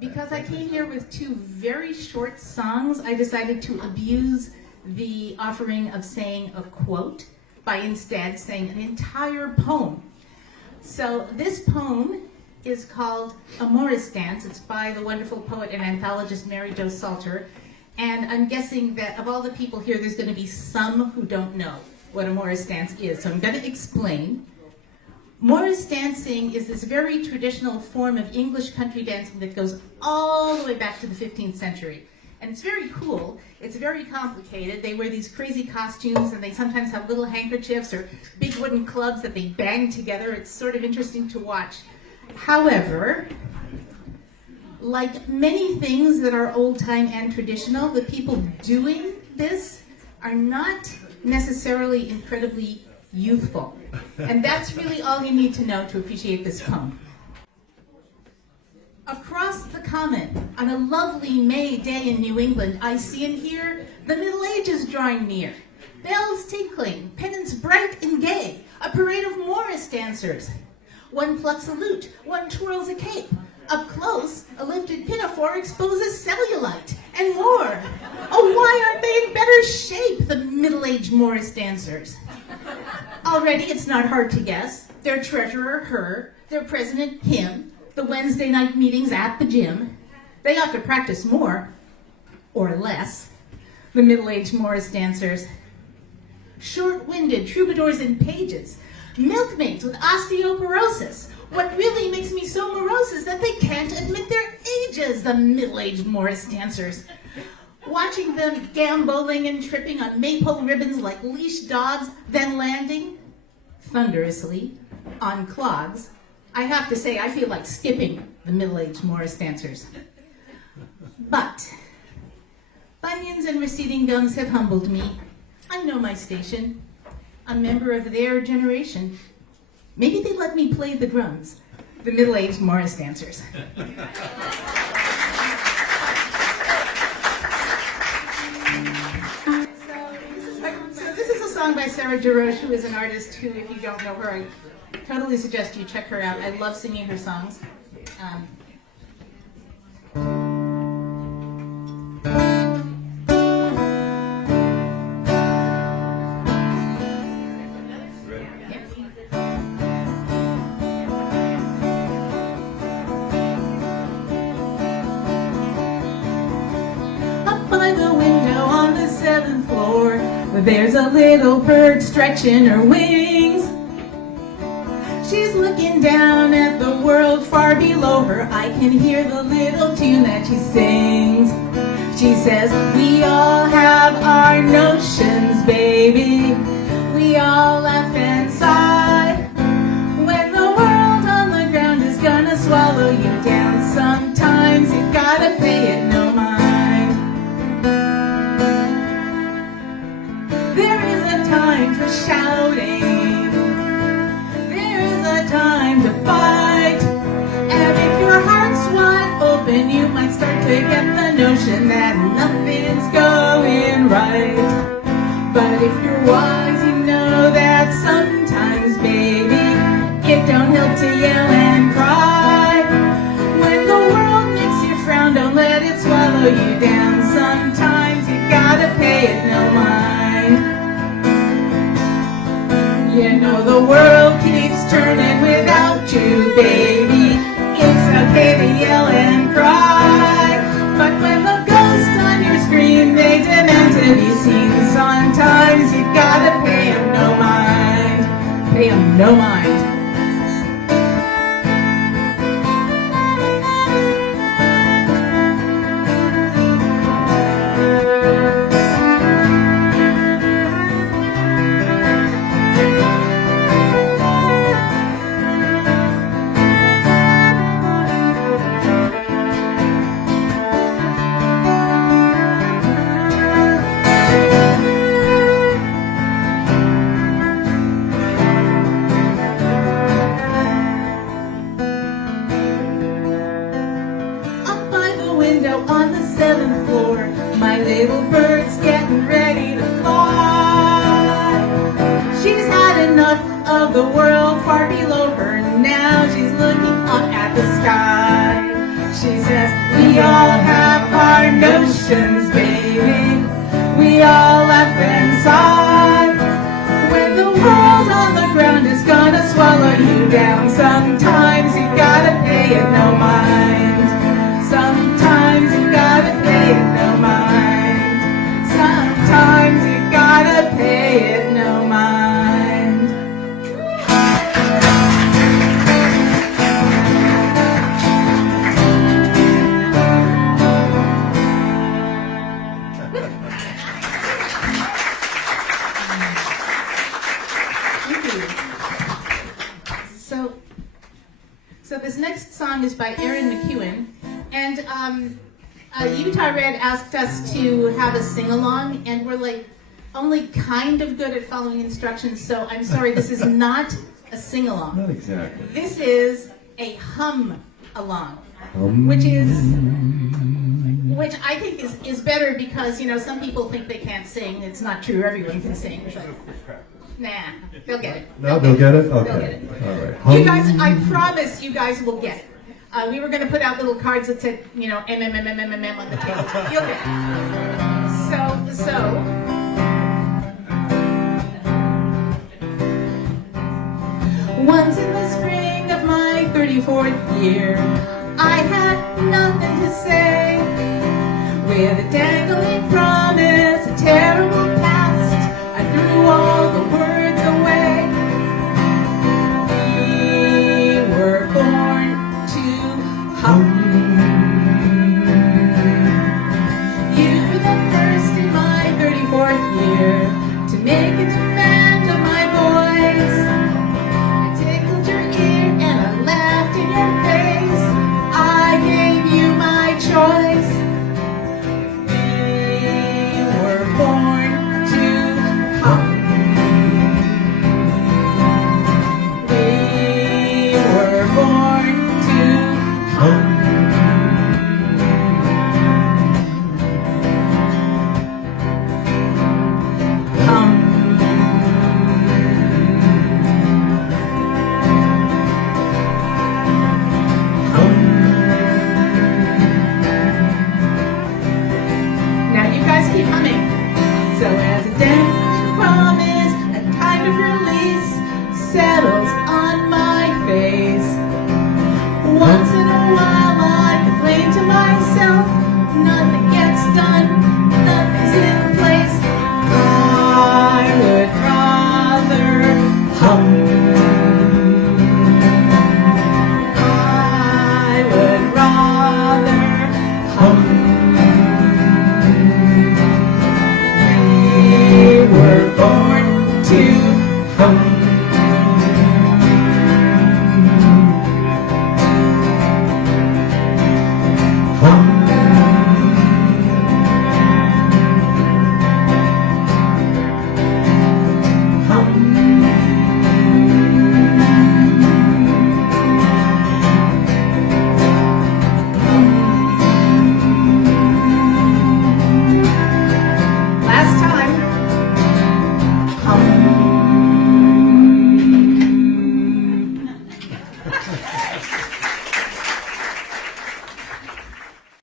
Because I came here with two very short songs, I decided to abuse the offering of saying a quote by instead saying an entire poem. So this poem is called A Morris Dance. It's by the wonderful poet and anthologist Mary Jo Salter. And I'm guessing that of all the people here, there's going to be some who don't know what a Morris dance is. So I'm going to explain. Morris dancing is this very traditional form of English country dancing that goes all the way back to the 15th century. And it's very cool. It's very complicated. They wear these crazy costumes, and they sometimes have little handkerchiefs or big wooden clubs that they bang together. It's sort of interesting to watch. However, like many things that are old-time and traditional, the people doing this are not necessarily incredibly youthful. And that's really all you need to know to appreciate this poem. Across the common, on a lovely May day in New England, I see and hear the Middle Ages drawing near. Bells tinkling, pennants bright and gay, a parade of Morris dancers. One plucks a lute, one twirls a cape. Up close, a lifted pinafore exposes cellulite and more. Oh, why aren't they in better shape, the middle-aged Morris dancers? Already, it's not hard to guess. Their treasurer, her, their president, him, the Wednesday night meetings at the gym. They ought to practice more, or less, the middle-aged Morris dancers. Short-winded troubadours and pages, milkmaids with osteoporosis. What really makes me so morose is that they can't admit their ages, the middle-aged Morris dancers. Watching them gamboling and tripping on maypole ribbons like leash dogs, then landing, thunderously, on clogs. I have to say, I feel like skipping the middle-aged Morris dancers. But bunions and receding gums have humbled me. I know my station, a member of their generation. Maybe they let me play the drums, the middle-aged Morris dancers. So this is a song by Sarah Jarosz, who is an artist who, if you don't know her, I totally suggest you check her out. I love singing her songs. There's a little bird stretching her wings. She's looking down at the world far below her. I can hear the little tune that she sings. She says, we all have our notions, baby. We all laugh and sigh when the world on the ground is gonna swallow you down. Sometimes you gotta pay it no mind. Time for shouting, there is a time to fight, and if your heart's wide open you might start to get the notion that nothing's going right. But if you're wise you know that sometimes, baby, it don't help to yell and cry. When the world makes you frown, don't let it swallow you down. Sometimes you gotta pay it no mind. You know the world keeps turning without you, baby. It's okay to yell and cry, but when the ghosts on your screen, they demand to be seen. Sometimes you gotta pay them no mind. Pay them no mind. On the 7th floor, my little bird's getting ready to fly. She's had enough of the world far below her. Now she's looking up at the sky. She says, past. We all have our notions, baby. We all laugh and sigh when the world on the ground is gonna swallow you down. Sometimes you gotta pay it no mind. Sometimes you gotta pay it no mind. Sometimes you gotta pay it no mind. So this next song is by Aaron McEwen, and Utah Red asked us to have a sing-along, and we're like only kind of good at following instructions, so I'm sorry, this is not a sing-along. Not exactly. This is a hum-along, which I think is better because, you know, some people think they can't sing. It's not true. Everyone can sing. It's like, nah, they'll get it. No, they'll get it? Okay. They'll get it. All right. You guys, I promise you guys will get it. We were going to put out little cards that said, you know, M on the table. You'll get it. So. Once in the spring of my 34th year, I had nothing to say. With a dangling